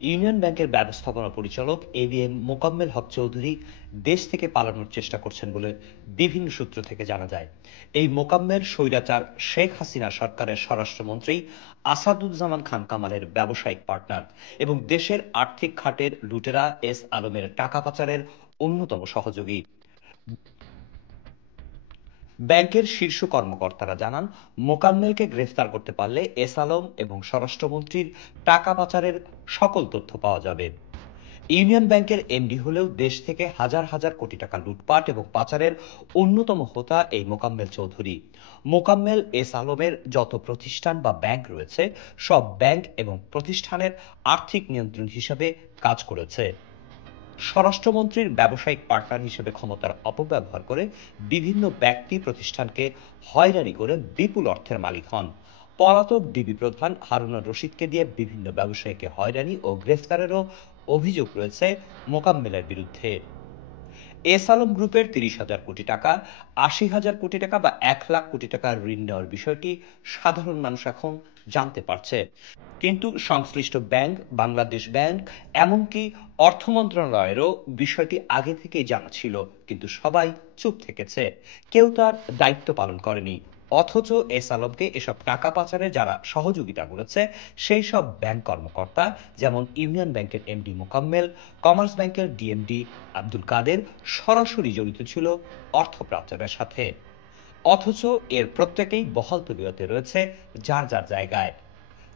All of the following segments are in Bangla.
ইউনিয়ন ব্যাংকের ব্যবস্থাপনা পরিচালক এবিএম মোকাম্মেল হক চৌধুরী দেশ থেকে পালানোর চেষ্টা করছেন বলে বিভিন্ন সূত্র থেকে জানা যায়। এই মোকাম্মেল স্বৈরাচার শেখ হাসিনা সরকারের স্বরাষ্ট্রমন্ত্রী আসাদুজ্জামান খান কামালের ব্যবসায়িক পার্টনার এবং দেশের আর্থিক খাতের লুটেরা এস আলমের টাকা পাচারের অন্যতম সহযোগী। ব্যাংকের শীর্ষ কর্মকর্তারা জানান, মোকাম্মেলকে গ্রেফতার করতে পারলে এস আলম এবং স্বরাষ্ট্রমন্ত্রীর টাকা পাচারের সকল তথ্য পাওয়া যাবে। ইউনিয়ন ব্যাংকের এমডি হলেও দেশ থেকে হাজার হাজার কোটি টাকা লুটপাট এবং পাচারের অন্যতম হোতা এই মোকাম্মেল চৌধুরী। মোকাম্মেল এস আলমের যত প্রতিষ্ঠান বা ব্যাংক রয়েছে সব ব্যাংক এবং প্রতিষ্ঠানের আর্থিক নিয়ন্ত্রণ হিসাবে কাজ করেছে। স্বরাষ্ট্রমন্ত্রীর ব্যবসায়িক পার্টনার হিসেবে ক্ষমতার অপব্যবহার করে বিভিন্ন ব্যক্তি প্রতিষ্ঠানকে হয়রানি করে বিপুল অর্থের মালিক হন। পলাতক ডিবি প্রধান হারুনুর রশিদকে দিয়ে বিভিন্ন ব্যবসায়ীকে হয়রানি ও গ্রেফতারেরও অভিযোগ রয়েছে মোকাম্মেলের বিরুদ্ধে। এস আলম গ্রুপের ৩০,০০০ কোটি টাকা, ৮০,০০০ কোটি টাকা বা ১,০০,০০০ কোটি টাকার ঋণ নেওয়ার বিষয়টি সাধারণ মানুষ এখন জানতে পারছে। কিন্তু সংশ্লিষ্ট ব্যাংক, বাংলাদেশ ব্যাংক, এমনকি অর্থ মন্ত্রণালয়েরও বিষয়টি আগে থেকেই জানা ছিল, কিন্তু সবাই চুপ থেকেছে। কেউ তার দায়িত্ব পালন করেনি। অথচ এস আলমকে এসব টাকা পাচারে যারা সহযোগিতা করেছে সেই সব ব্যাংক কর্মকর্তা, যেমন ইউনিয়ন ব্যাংকের এমডি মোকাম্মেল, কমার্স ব্যাংকের ডিএমডি আব্দুল কাদের, সরাসরি জড়িত ছিল অর্থ পাচারের সাথে। অথচ এর প্রত্যেকেই বহাল তবিয়তে রয়েছে যার যার জায়গায়।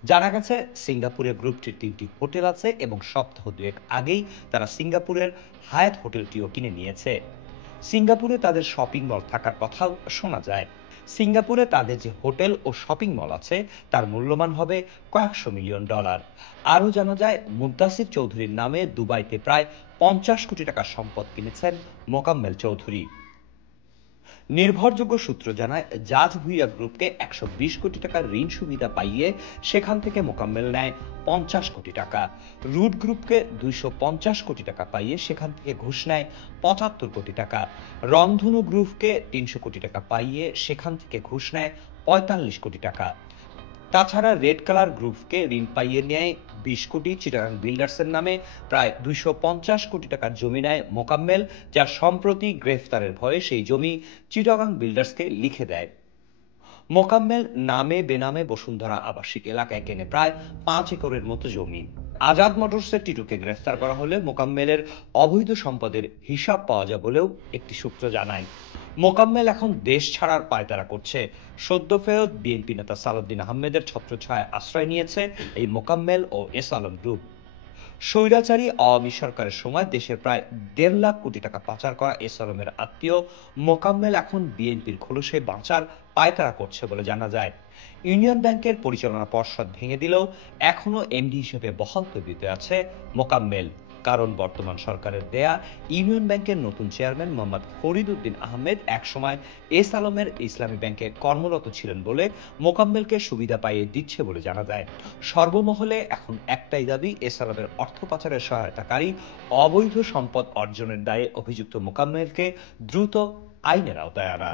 জানা গেছে সিঙ্গাপুরে গ্রুপটির ৩টি হোটেল আছে এবং সপ্তাহ দুয়েক আগেই তারা সিঙ্গাপুরের হায়াত হোটেলটিও কিনে নিয়েছে। সিঙ্গাপুরে তাদের শপিং মল থাকার কথাও শোনা যায়। সিঙ্গাপুরে তাদের যে হোটেল ও শপিং মল আছে তার মূল্যমান হবে কয়েকশো মিলিয়ন ডলার। আরও জানা যায়, মুদ্দাসির চৌধুরীর নামে দুবাইতে প্রায় ৫০ কোটি টাকার সম্পদ কিনেছেন মোকাম্মেল চৌধুরী। নির্ভরযোগ্য সূত্র জানায়, জাজ ভুইয়া গ্রুপকে ১২০ কোটি টাকার ঋণ সুবিধা পাইয়ে সেখান থেকে মোকাম্মেল নেয় ৫০ কোটি টাকা। রুট গ্রুপকে ২৫০ কোটি টাকা পাইয়ে সেখান থেকে ঘুষ নেয় ৭৫ কোটি টাকা। রংধনু গ্রুপকে ৩০০ কোটি টাকা পাইয়ে সেখান থেকে ঘুষ নেয় ৪৫ কোটি টাকা। তাছাড়া রেড কালার গ্রুপকে ঋণ পাইয়ে নেয় ২০ কোটি, চিটাগাং বিল্ডার্সের নামে প্রায় ২৫০ কোটি টাকার জমি নেয় মোকাম্মেল, যা সম্প্রতি গ্রেফতারের ভয়ে সেই জমি চিটাগাং বিল্ডার্সকে লিখে দেয়। মোকাম্মেল নামে বেনামে বসুন্ধরা আবাসিক এলাকায় কেনে প্রায় ৫ একরের মতো জমি। আজাদ মোটরসের টিটুকে গ্রেফতার করা হলে মোকাম্মেলের অবৈধ সম্পদের হিসাব পাওয়া যায় বলেও একটি সূত্র জানায়। মোকাম্মেল এখন দেশ ছাড়ার পায়তারা করছে। সদ্য ফেরত বিএনপি নেতা সালাউদ্দিন আহমেদের ছত্রছায়ায় আশ্রয় নিয়েছে এই মোকাম্মেল ও এস আলম গ্রুপ। স্বৈরাচারী আওয়ামী সরকারের সময় দেশের প্রায় ১.৫ কোটি টাকা পাচার করা এস আলমের আত্মীয় মোকাম্মেল এখন বিএনপির খোলসে বাঁচার পায়তারা করছে বলে জানা যায়। ইউনিয়ন ব্যাংকের পরিচালনা পর্ষদ ভেঙে দিলেও এখনো এমডি হিসেবে বহাল তবিয়তে আছে মোকাম্মেল। কারণ বর্তমান সরকারের দেয়া ইউনিয়ন ব্যাংকের নতুন চেয়ারম্যান মোহাম্মদ ফরিদ উদ্দিন আহমেদ একসময় এস আলমের ইসলামী ব্যাংকে কর্মরত ছিলেন বলে মোকাম্মেলকে সুবিধা পাইয়ে দিচ্ছে বলে জানা যায়। সর্বমহলে এখন একটাই দাবি, এস আলমের অর্থ পাচারের সহায়তাকারী, অবৈধ সম্পদ অর্জনের দায়ে অভিযুক্ত মোকাম্মেলকে দ্রুত আইনের আওতায় আনা।